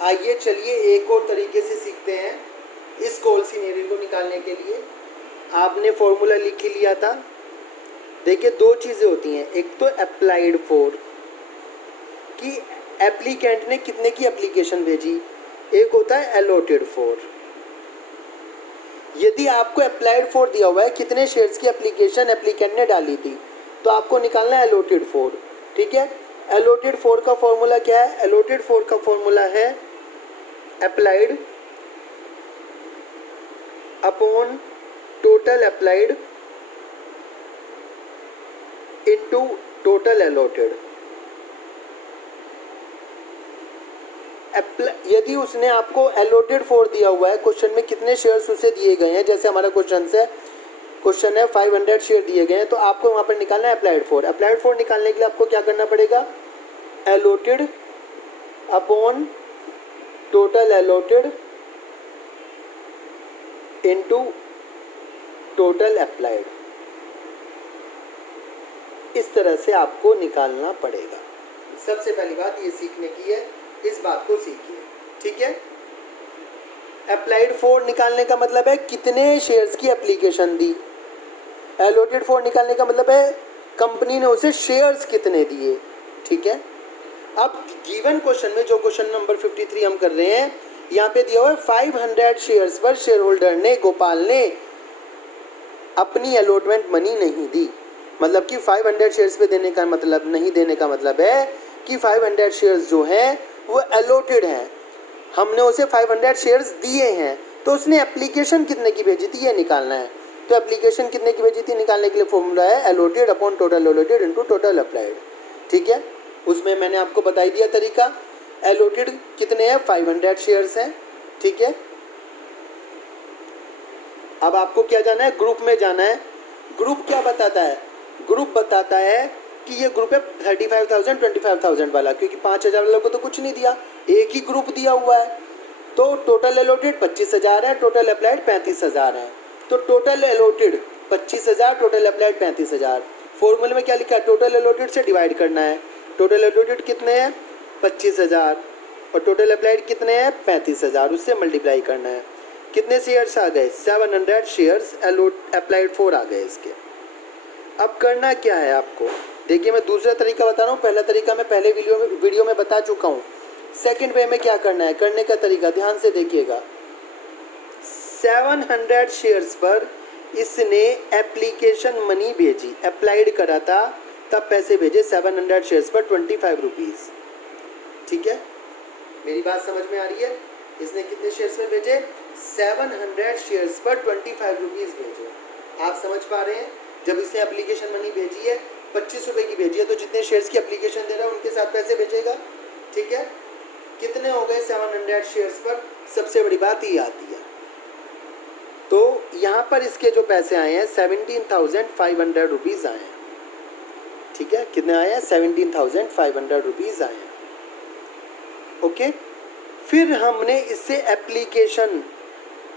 आइए चलिए एक और तरीके से सीखते हैं इस कॉल सिनेरियो को निकालने के लिए। आपने फॉर्मूला लिख ही लिया था। देखिए दो चीज़ें होती हैं, एक तो अप्लाइड फॉर कि एप्लीकेंट ने कितने की एप्लीकेशन भेजी, एक होता है अलॉटेड फॉर। यदि आपको अप्लाइड फॉर दिया हुआ है कितने शेयर्स की एप्लीकेशन एप्लीकेंट ने डाली थी, तो आपको निकालना है अलॉटेड फॉर। ठीक है, अलॉटेड फॉर का फॉर्मूला क्या है? अलॉटेड फॉर का फॉर्मूला है applied upon total applied into total allotted. यदि उसने आपको अलॉटेड फॉर दिया हुआ है, क्वेश्चन में कितने शेयर्स उसे दिए गए हैं, जैसे हमारा क्वेश्चन है 500 शेयर दिए गए हैं, तो आपको वहां पर निकालना है अप्लाइड फॉर। अप्लाइड फॉर निकालने के लिए आपको क्या करना पड़ेगा? Allotted upon total allotted into total applied. इस तरह से आपको निकालना पड़ेगा। सबसे पहली बात ये सीखने की है, इस बात को सीखिए। ठीक है, अप्लाइड फॉर निकालने का मतलब है कितने शेयर्स की एप्लीकेशन दी। अलॉटेड फॉर निकालने का मतलब है कंपनी ने उसे शेयर्स कितने दिए। ठीक है, अब गिवन क्वेश्चन में जो क्वेश्चन नंबर 53 हम कर रहे हैं, यहाँ पे दिया हुआ है 500 शेयर्स पर शेयर होल्डर ने, गोपाल ने अपनी अलॉटमेंट मनी नहीं दी। मतलब कि 500 शेयर्स पे देने का मतलब नहीं देने का मतलब है कि 500 शेयर्स जो हैं वो अलॉटेड हैं, हमने उसे 500 शेयर्स दिए हैं, तो उसने एप्लीकेशन कितने की भेजी थी ये निकालना है। तो एप्लीकेशन कितने की भेजी थी निकालने के लिए फॉर्मूला है allotted upon total allotted into total applied. ठीक है, उसमें मैंने आपको बता दिया तरीका। अलॉटेड कितने हैं? 500 शेयर्स हैं। ठीक है, अब आपको क्या जाना है? ग्रुप में जाना है। ग्रुप क्या बताता है? ग्रुप बताता है कि ये ग्रुप है 35,000 25,000 वाला, क्योंकि 5,000 वालों को तो कुछ नहीं दिया, एक ही ग्रुप दिया हुआ है। तो टोटल अलॉटेड 25,000 है, टोटल अप्लाइड 35,000 है। तो टोटल अलॉटेड 25,000, टोटल अप्लाइड 35,000। फॉर्मूले में क्या लिखा है? टोटल अलॉटेड से डिवाइड करना है। टोटल अलॉटेड कितने हैं? 25,000, और टोटल अप्लाइड कितने हैं? 35,000, उससे मल्टीप्लाई करना है। कितने शेयर्स आ गए? 700 शेयर्स अप्लाइड फॉर आ गए इसके। अब करना क्या है आपको? देखिए मैं दूसरा तरीका बता रहा हूँ, पहला तरीका मैं पहले वीडियो में बता चुका हूँ। सेकंड वे में क्या करना है, करने का तरीका ध्यान से देखिएगा। 700 शेयर्स पर इसने एप्लीकेशन मनी भेजी, अप्लाइड करा था तब पैसे भेजे 700 शेयर्स पर 25 रुपीज़। ठीक है, मेरी बात समझ में आ रही है? इसने कितने शेयर्स में भेजे? 700 शेयर्स पर 25 रुपीज़ भेजे। आप समझ पा रहे हैं? जब इसने एप्लीकेशन मनी भेजी है 25 रुपये की भेजी है, तो जितने शेयर्स की एप्लीकेशन दे रहा है उनके साथ पैसे भेजेगा। ठीक है, कितने हो गए 700 शेयर्स पर? सबसे बड़ी बात ये आती है। तो यहाँ पर इसके जो पैसे आए हैं 17,500 रुपीज़ आए हैं। ठीक है, कितने आए हैं? 17,500 रुपीज़ आए हैं। ओके, फिर हमने इससे एप्लीकेशन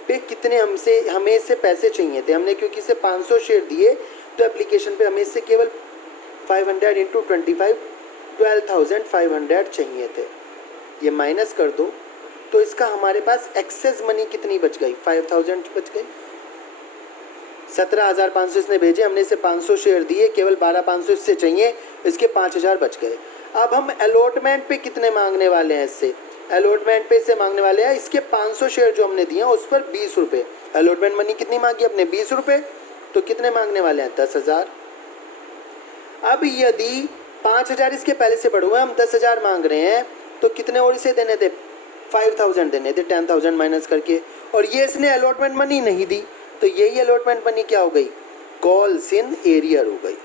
पे कितने हमें इससे पैसे चाहिए थे। हमने क्योंकि इसे 500 शेयर दिए, तो एप्लीकेशन पे हमें इससे केवल 500 इंटू 25 12,500 चाहिए थे। ये माइनस कर दो तो इसका हमारे पास एक्सेस मनी कितनी बच गई? 5,000 बच गई। 17,500 इसने भेजे, हमने इसे 500 शेयर दिए, केवल 12,500 इससे चाहिए, इसके 5,000 बच गए। अब हम अलॉटमेंट पे कितने मांगने वाले हैं इससे? अलॉटमेंट पे इससे मांगने वाले हैं इसके 500 शेयर जो हमने दिए हैं उस पर 20 रुपये। अलॉटमेंट मनी कितनी मांगी अपने? 20 रुपये। तो कितने मांगने वाले हैं? 10,000। अब यदि 5,000 इसके पहले से बढ़े हुए हम 10,000 मांग रहे हैं, तो कितने और इसे देने थे? 5,000 देने थे, 10,000 माइनस करके। और ये इसने अलॉटमेंट मनी नहीं दी, तो यही अलॉटमेंट मनी क्या हो गई? कॉल्स इन एरियर हो गई।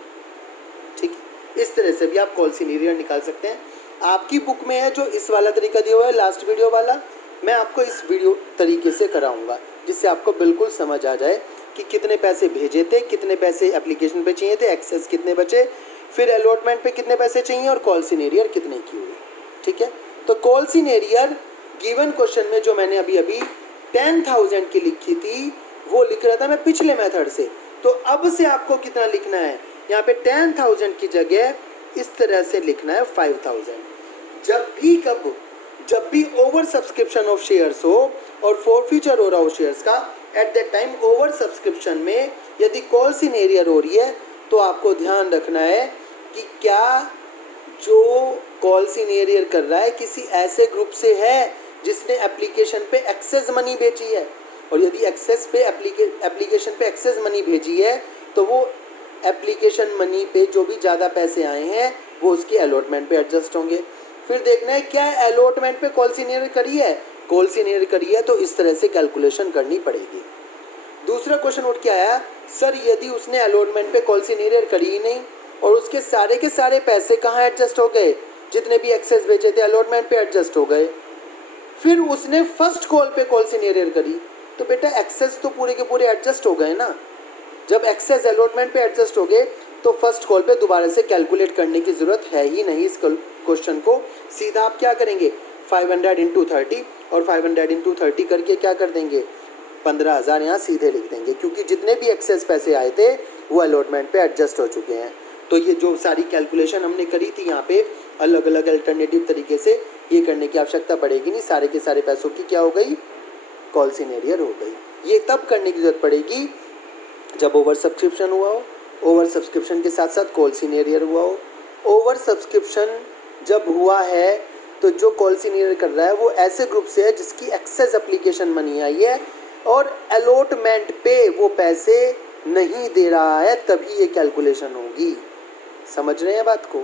ठीक है, इस तरह से भी आप कॉल्स इन एरियर निकाल सकते हैं। आपकी बुक में है जो इस वाला तरीका दिया हुआ है, लास्ट वीडियो वाला, मैं आपको इस वीडियो तरीके से कराऊंगा, जिससे आपको बिल्कुल समझ आ जाए कि कितने पैसे भेजे थे, कितने पैसे एप्लीकेशन पे चाहिए थे, एक्सेस कितने बचे, फिर अलॉटमेंट पे कितने पैसे चाहिए, और कॉल्स इन एरियर कितने की हुई। ठीक है, तो calls in arrear given question में जो मैंने अभी 10,000 की लिखी थी वो लिख रहा था मैं पिछले मेथड से। तो अब से आपको कितना लिखना है? यहाँ पे 10,000 की जगह इस तरह से लिखना है 5,000। जब भी कब जब भी ओवर सब्सक्रिप्शन ऑफ शेयर्स हो और फॉरफीचर हो रहा हो शेयर्स का, at that time over subscription में यदि कॉल सीनियर हो रही है तो आपको ध्यान रखना है कि क्या जो कॉल सीनियर कर रहा है किसी ऐसे ग्रुप से है जिसने एप्लीकेशन पे एक्सेस मनी भेजी है, और यदि एप्लीकेशन पे एक्सेस मनी भेजी है तो वो एप्लीकेशन मनी पे जो भी ज़्यादा पैसे आए हैं वो उसके अलॉटमेंट पे एडजस्ट होंगे। फिर देखना है क्या अलॉटमेंट पे कॉल सीनियर करी है, कॉल सीनियर करी है तो इस तरह से कैलकुलेशन करनी पड़ेगी। दूसरा क्वेश्चन उठ के आया, सर यदि उसने अलॉटमेंट पे कॉल सीनियर करी ही नहीं और उसके सारे के सारे पैसे कहाँ एडजस्ट हो गए, जितने भी एक्सेस भेजे थे अलॉटमेंट पे एडजस्ट हो गए, फिर उसने फर्स्ट कॉल पे कॉल सीनियर करी तो बेटा एक्सेस तो पूरे के पूरे एडजस्ट हो गए ना। जब एक्सेस अलॉटमेंट पे एडजस्ट हो गए तो फर्स्ट कॉल पे दोबारा से कैलकुलेट करने की ज़रूरत है ही नहीं। इस क्वेश्चन को सीधा आप क्या करेंगे, 500 इंटू 30 और 500 इंटू 30 करके क्या कर देंगे, 15,000 यहाँ सीधे लिख देंगे, क्योंकि जितने भी एक्सेस पैसे आए थे वो अलॉटमेंट पे एडजस्ट हो चुके हैं। तो ये जो सारी कैलकुलेशन हमने करी थी यहाँ पे अलग अलग अल्टरनेटिव तरीके से, ये करने की आवश्यकता पड़ेगी नहीं। सारे के सारे पैसों की क्या हो गई, कॉल सीनियर हो गई। ये तब करने की ज़रूरत पड़ेगी जब ओवर सब्सक्रिप्शन हुआ हो, ओवर सब्सक्रिप्शन के साथ साथ कॉल सीनियर हुआ हो। ओवर सब्सक्रिप्शन जब हुआ है तो जो कॉल सीनियर कर रहा है वो ऐसे ग्रुप से है जिसकी एक्सेस एप्लीकेशन मनी आई है और अलॉटमेंट पे वो पैसे नहीं दे रहा है, तभी ये कैलकुलेशन होगी। समझ रहे हैं बात को।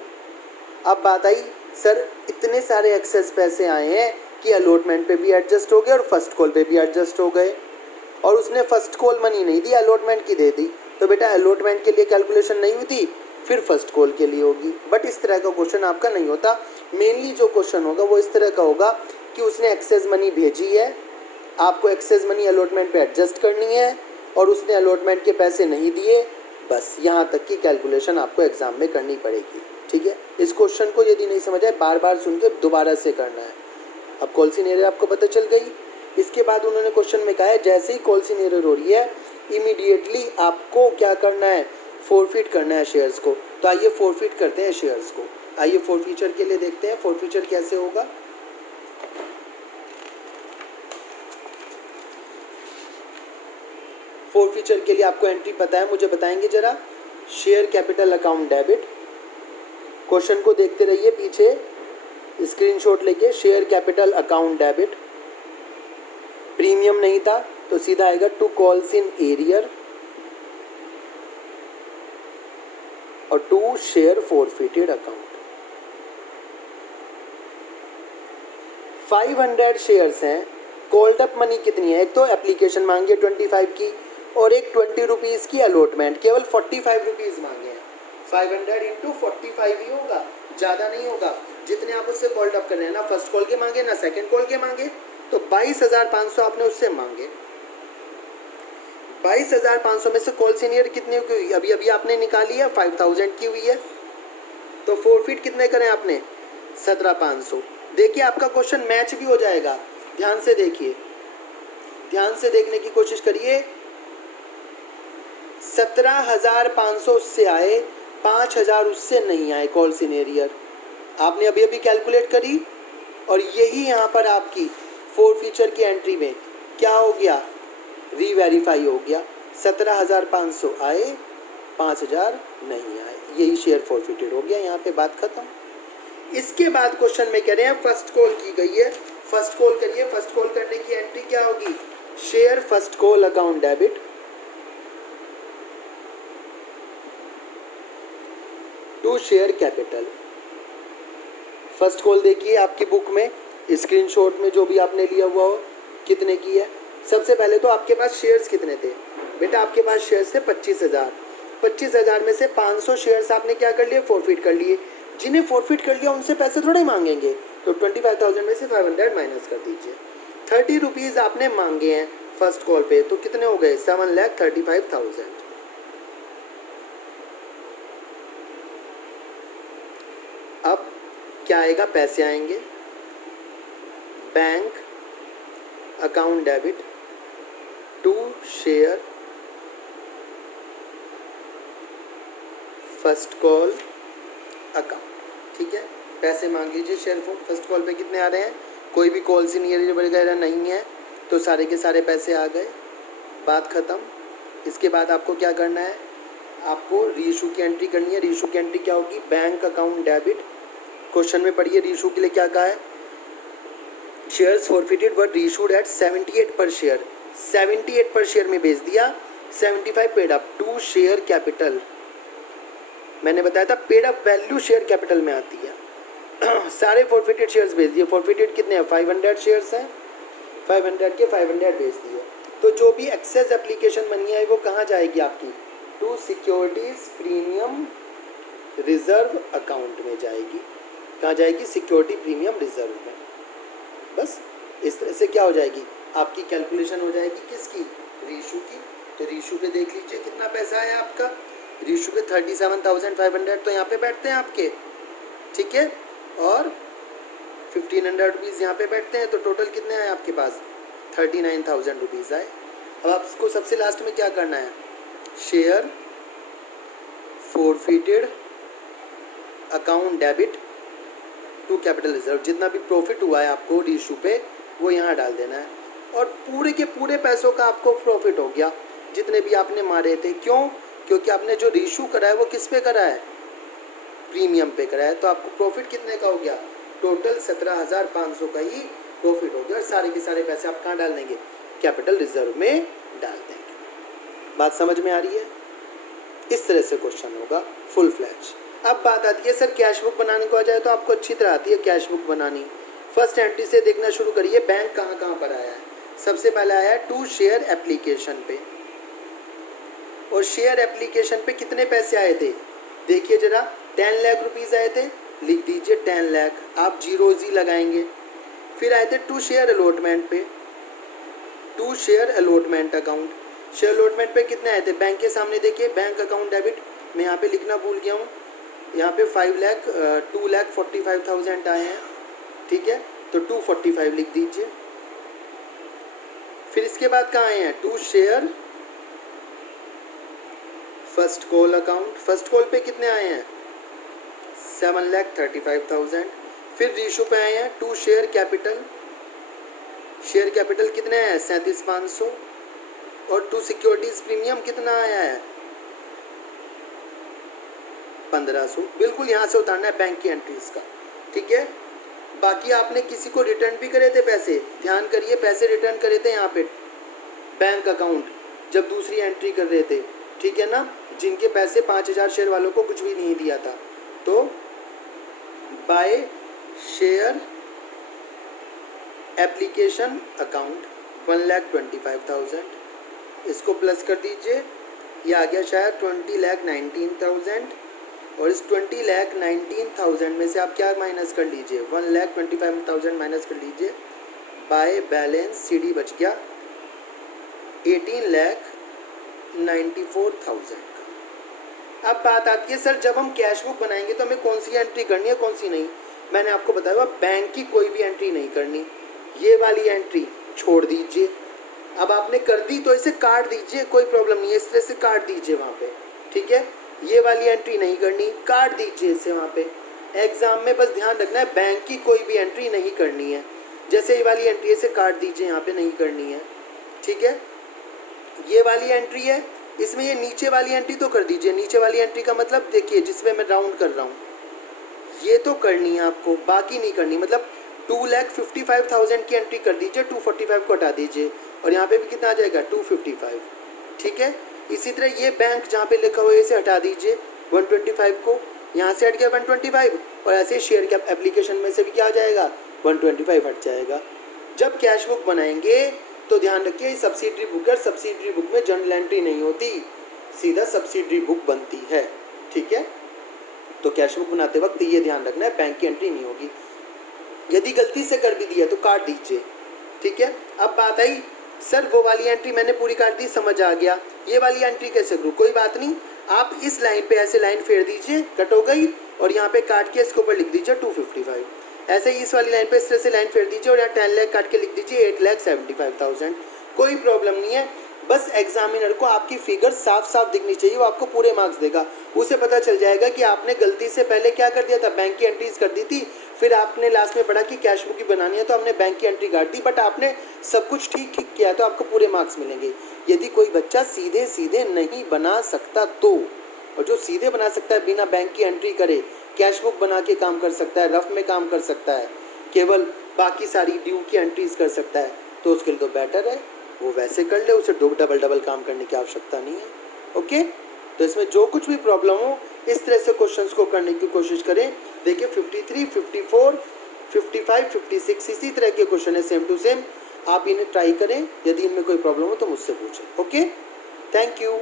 अब बात आई, सर इतने सारे एक्सेस पैसे आए हैं कि अलॉटमेंट पे भी एडजस्ट हो गए और फर्स्ट कॉल पे भी एडजस्ट हो गए, और उसने फर्स्ट कॉल मनी नहीं दी, अलॉटमेंट की दे दी, तो बेटा अलॉटमेंट के लिए कैलकुलेशन नहीं हुई थी, फिर फर्स्ट कॉल के लिए होगी। बट इस तरह का क्वेश्चन आपका नहीं होता। मेनली जो क्वेश्चन होगा वो इस तरह का होगा कि उसने एक्सेस मनी भेजी है, आपको एक्सेस मनी अलॉटमेंट पे एडजस्ट करनी है, और उसने अलॉटमेंट के पैसे नहीं दिए, बस यहाँ तक की कैलकुलेशन आपको एग्जाम में करनी पड़ेगी। ठीक है, इस क्वेश्चन को यदि नहीं समझ आए बार बार सुन के दोबारा से करना है। अब कॉल सीनियर आपको पता चल गई। इसके बाद उन्होंने क्वेश्चन में कहा है जैसे ही कॉल सीनियर हो रही है इमीडिएटली आपको क्या करना है, फोरफिट करना है शेयर्स को। तो आइए फोरफिट करते हैं शेयर्स को। आइए फोरफीचर के लिए देखते हैं फोरफीचर कैसे होगा। फोरफीचर के लिए आपको एंट्री पता है, मुझे बताएंगे जरा। Share capital account debit, question को देखते रहिए पीछे स्क्रीनशॉट लेके। Share capital account debit, premium नहीं था तो सीधा आएगा टू कॉल्स इन एरियर और to share forfeited account. 500 shares हैं, कॉल्ड अप मनी कितनी है, एक तो एप्लीकेशन मांगी है 25 की और एक 20 रुपीज़ की अलॉटमेंट, केवल 45 रुपीज़ मांगे हैं। 500 इंटू 45 ही होगा, ज़्यादा नहीं होगा। जितने आप उससे कॉल्ड अप कर रहे हैं ना फर्स्ट कॉल के मांगे ना सेकंड कॉल के मांगे, तो 22,500 आपने उससे मांगे। 22,500 में से कॉल सीनियर कितने की हुई, अभी अभी आपने निकाली है 5,000 की हुई है, तो फोरफिट कितने करें आपने 17,500। देखिए आपका क्वेश्चन मैच भी हो जाएगा, ध्यान से देखिए, ध्यान से देखने की कोशिश करिए। 17,500 उससे आए, 5,000 उससे नहीं आए कॉल सीनियर, आपने अभी अभी कैलकुलेट करी, और यही यहाँ पर आपकी फोरफीचर की एंट्री में क्या हो गया, रीवेरीफाई हो गया। 17,500 आए, 5,000 नहीं आए, यही शेयर फोरफिटेड हो गया, यहाँ पे बात खत्म। इसके बाद क्वेश्चन में कह रहे हैं फर्स्ट कॉल की गई है, फर्स्ट कॉल करिए। फर्स्ट कॉल करने की एंट्री क्या होगी, share first call account debit to share capital. First call देखिए आपकी बुक में स्क्रीनशॉट में जो भी आपने लिया हुआ हो, कितने की है। सबसे पहले तो आपके पास शेयर्स कितने थे बेटा, आपके पास शेयर्स थे 25,000। 25,000 में से 500 शेयर्स आपने क्या कर लिए, फोरफिट कर लिए। जिन्हें फोरफिट कर लिया उनसे पैसे थोड़े मांगेंगे, तो 25,000 में से 500 माइनस कर दीजिए। 30 रुपीज़ आपने मांगे हैं फर्स्ट कॉल पे, तो कितने हो गए, 7,35,000। अब क्या आएगा, पैसे आएंगे bank account debit to share first call account. ठीक है, पैसे मांग लीजिए शेयर फर्स्ट कॉल पे कितने आ रहे हैं, कोई भी कॉल सीनियर वगैरह नहीं है, तो सारे के सारे पैसे आ गए, बात ख़त्म। इसके बाद आपको क्या करना है, आपको रीइशू की एंट्री करनी है। रीइशू की एंट्री क्या होगी, बैंक अकाउंट डेबिट। क्वेश्चन में पढ़िए रीइशू के लिए क्या कहा है, शेयर्स फॉरफिटेड वर रीइशूड एट 78 पर शेयर, 78 पर शेयर में बेच दिया, 75 paid up to share capital. मैंने बताया था paid up value share capital में आती है। सारे फॉरफिटेड शेयर्स बेच दिए। फॉरफिटेड कितने हैं, 500 शेयर्स हैं, 500 के 500 बेच दिए। तो जो भी एक्सेस एप्लीकेशन मनी है वो कहाँ जाएगी आपकी, to securities premium reserve account में जाएगी। कहाँ जाएगी, सिक्योरिटी प्रीमियम रिजर्व में। बस इस तरह से क्या हो जाएगी, आपकी कैलकुलेशन हो जाएगी किसकी, रीइशू की। तो रीइशू पे देख लीजिए कितना पैसा है आपका, रीइशू पे 37,500 तो यहाँ पे बैठते हैं आपके, ठीक है, और 1,500 रुपीज़ यहाँ पे बैठते हैं। तो टोटल कितने आए आपके पास, 39,000 रुपीज़ आए। अब आपको सबसे लास्ट में क्या करना है, share forfeited account debit to capital reserve, जितना भी प्रॉफिट हुआ है आपको रीइशू पे वो यहाँ डाल देना है। और पूरे के पूरे पैसों का आपको प्रॉफिट हो गया, जितने भी आपने मारे थे। क्यों, क्योंकि आपने जो रीइशू करा है वो किस पे करा है, प्रीमियम पे करा है। तो आपको प्रॉफिट कितने का हो गया, टोटल 17,500 का ही प्रॉफिट हो गया। और सारे के सारे पैसे आप कहाँ डाल देंगे, कैपिटल रिजर्व में डाल देंगे। बात समझ में आ रही है, इस तरह से क्वेश्चन होगा फुल फ्लैश। अब बात आती है सर कैश बुक बनाने को आ जाए तो आपको अच्छी तरह आती है कैश बुक बनानी। फर्स्ट एंट्री से देखना शुरू करिए, बैंक कहाँ कहाँ पर आया है। सबसे पहले आया है टू शेयर एप्लीकेशन पे, और शेयर एप्लीकेशन पे कितने पैसे आए थे, देखिए जरा, 10 लाख रुपीज़ आए थे, लिख दीजिए 10 लाख, आप जीरोज ही लगाएंगे। फिर आए थे टू शेयर अलॉटमेंट पे, to share allotment account, share allotment पे कितने आए थे, बैंक के सामने देखिए, बैंक अकाउंट डेबिट, मैं यहाँ पे लिखना भूल गया हूँ, यहाँ पे 2,45,000 आए हैं, ठीक है, तो 245 लिख दीजिए। फिर इसके बाद कहाँ आए हैं, to share first call account, first call पे कितने आए हैं, 7,35,000। फिर रीइशू पे आए हैं to share capital, share capital कितने हैं, 37,500। और टू सिक्योरिटीज प्रीमियम कितना आया है, 1,500। बिल्कुल यहाँ से उतारना है बैंक की एंट्रीज का, ठीक है। बाकी आपने किसी को रिटर्न भी करे थे पैसे, ध्यान करिए, पैसे रिटर्न करे थे यहाँ पे बैंक अकाउंट जब दूसरी एंट्री कर रहे थे, ठीक है ना, जिनके पैसे 5,000 शेयर वालों को कुछ भी नहीं दिया था। तो बाय शेयर एप्लीकेशन अकाउंट 1,25,000, इसको प्लस कर दीजिए, ये आ गया शायद 20,19,000। और इस 20,19,000 में से आप क्या माइनस कर लीजिए, 1,25,000 माइनस कर लीजिए, बाय बैलेंस सीडी बच गया 18,94,000 का। अब बात आती है सर जब हम कैश बुक बनाएंगे तो हमें कौन सी एंट्री करनी है कौन सी नहीं। मैंने आपको बताया हुआ बैंक की कोई भी एंट्री नहीं करनी, ये वाली एंट्री छोड़ दीजिए। अब आपने कर दी तो इसे काट दीजिए, कोई प्रॉब्लम नहीं है, इस तरह से काट दीजिए वहाँ पे, ठीक है। ये वाली एंट्री नहीं करनी, काट दीजिए इसे वहाँ पे। एग्जाम में बस ध्यान रखना है बैंक की कोई भी एंट्री नहीं करनी है, जैसे ये वाली एंट्री इसे काट दीजिए, यहाँ पे नहीं करनी है, ठीक है। ये वाली एंट्री है, इसमें ये नीचे वाली एंट्री तो कर दीजिए। नीचे वाली एंट्री का मतलब देखिए जिसमें मैं राउंड कर रहा हूँ, ये तो करनी है आपको, बाकी नहीं करनी। मतलब 2,55,000 की एंट्री कर दीजिए, 245 को हटा दीजिए, और यहाँ पे भी कितना आ जाएगा 255, ठीक है। इसी तरह ये बैंक जहाँ पे लिखा हुआ है इसे हटा दीजिए, 125 को, यहाँ से हट गया 125, और ऐसे शेयर कैप एप्लीकेशन में से भी क्या आ जाएगा 125 हट जाएगा। जब कैश बुक बनाएंगे तो ध्यान रखिए सब्सिडरी बुक है, सब्सिडरी बुक में जर्नल एंट्री नहीं होती, सीधा सब्सिडरी बुक बनती है, ठीक है। तो कैश बुक बनाते वक्त ये ध्यान रखना है बैंक की एंट्री नहीं होगी। यदि गलती से कर भी दिया तो काट दीजिए, ठीक है। अब बात आई सर वो वाली एंट्री मैंने पूरी काट दी, समझ आ गया, ये वाली एंट्री कैसे करूँ, कोई बात नहीं, आप इस लाइन पे ऐसे लाइन फेर दीजिए, कट हो गई, और यहाँ पे काट के इसके ऊपर लिख दीजिए 255। ऐसे ही इस वाली लाइन पे इस तरह से लाइन फेर दीजिए और यहाँ 10 लाख काट के लिख दीजिए 8,75,000। कोई प्रॉब्लम नहीं है, बस एग्जामिनर को आपकी फिगर साफ साफ दिखनी चाहिए, वो आपको पूरे मार्क्स देगा। उसे पता चल जाएगा कि आपने गलती से पहले क्या कर दिया था, बैंक की एंट्रीज कर दी थी, फिर आपने लास्ट में पढ़ा कि कैश बुक की बनानी है तो हमने बैंक की एंट्री काट दी, बट आपने सब कुछ ठीक ठीक किया तो आपको पूरे मार्क्स मिलेंगे। यदि कोई बच्चा सीधे सीधे नहीं बना सकता तो, और जो सीधे बना सकता है बिना बैंक की एंट्री करे, कैश बुक बना के काम कर सकता है, रफ में काम कर सकता है, केवल बाकी सारी ड्यू की एंट्रीज कर सकता है, तो उसके लिए तो बेटर है वो वैसे कर ले, उसे डबल काम करने की आवश्यकता नहीं है। ओके, तो इसमें जो कुछ भी प्रॉब्लम हो इस तरह से क्वेश्चंस को करने की कोशिश करें। देखिए 53, 54, 55, 56 इसी तरह के क्वेश्चन है सेम टू सेम, आप इन्हें ट्राई करें। यदि इनमें कोई प्रॉब्लम हो तो मुझसे पूछें। Okay, thank you.